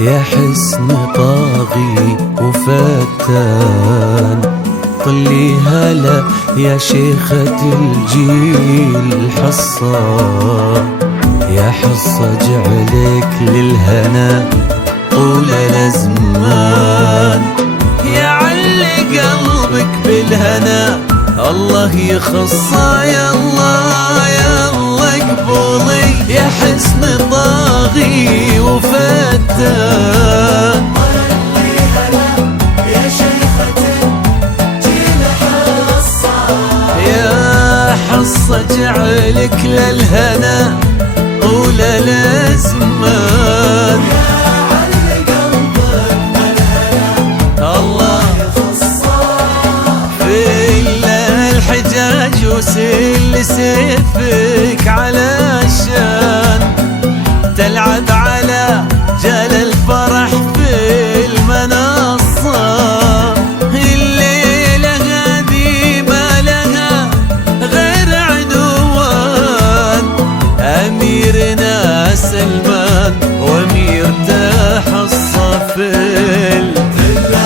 يا حسن طاغي وفتان، طلي هلا يا شيخة الجيل حصة، يا حصة جعلك للهنا طول الأزمان، يا علي قلبك بالهنا الله يخصه، يا الله يا الله قبولي يا حسن طاغي وفتان، يا شيخة الجيل حصة، يا حصة جعلك للهنا طول الأزمان، يا علي قلبك بالهنا الله يخصه، في الحجاج وسل سيفك علشان تلعب على جال الفرح في المنصة، الليلة هذه ما لها غير عنوان، أميرنا سلمان وأميرته حصة في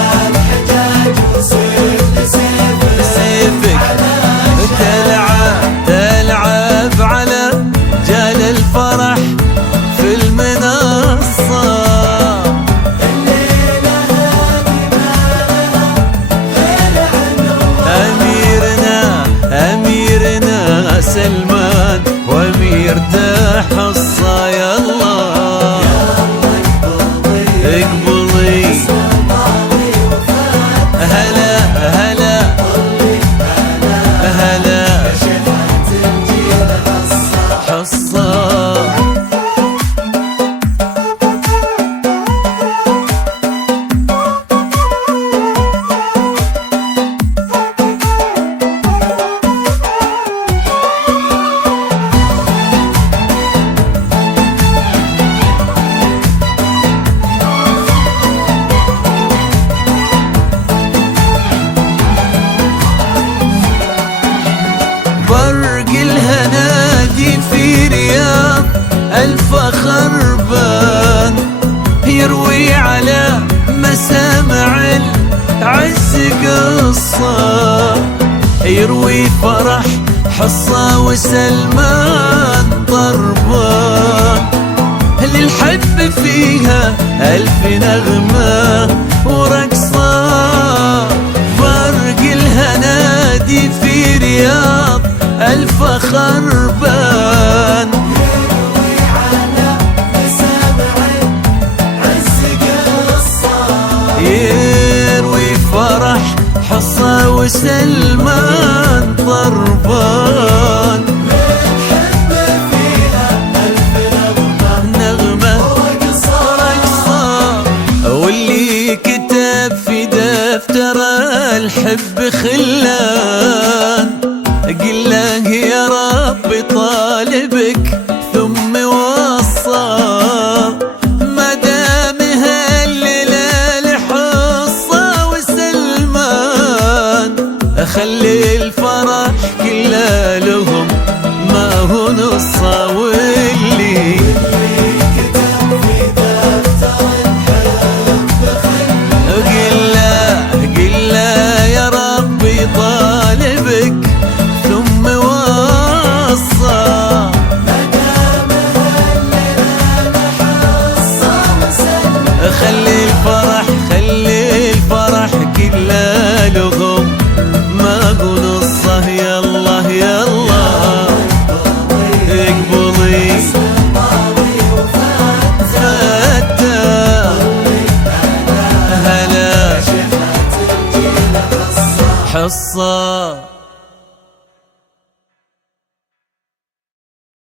الحجاج وسيف سيفك تلعب على جال الفرح في المنصة، الليلة هذه ما لها غير عنوان، أميرنا سلمان وأميرته حصة، يا الله اقبلي هلا هلا هلا شيخة الجيل حصة، حصة. برق الهنادي في رياض الفخر بان، يروي على مسامع العز قصة، يروي فرح حصة وسلمان ضربان، للحب فيها ألف نغمة ورقصة، فرق الهنادي في رياض الفخر بان، يروي على مسامع العز قصة، يروي فرح حصة وسلمان ضربان، الحب فيها ألف نغمة ورقصة، واللي كتب في دفتر الحب خلان، قل له يا رب طالبك ثم وصى، ما دام هالليلة لحصة وسلمان، خلي الفرح كله لهم ما هو نصه، واللي كتب في دفتر الحب قل له يا ربي طالبك ثم وصى، مدام هالليلة حصة وسلمان، خلي الفرح كله لهم ما هو نصه، يا الله يا الله اقبلي فتاه هلا حصة.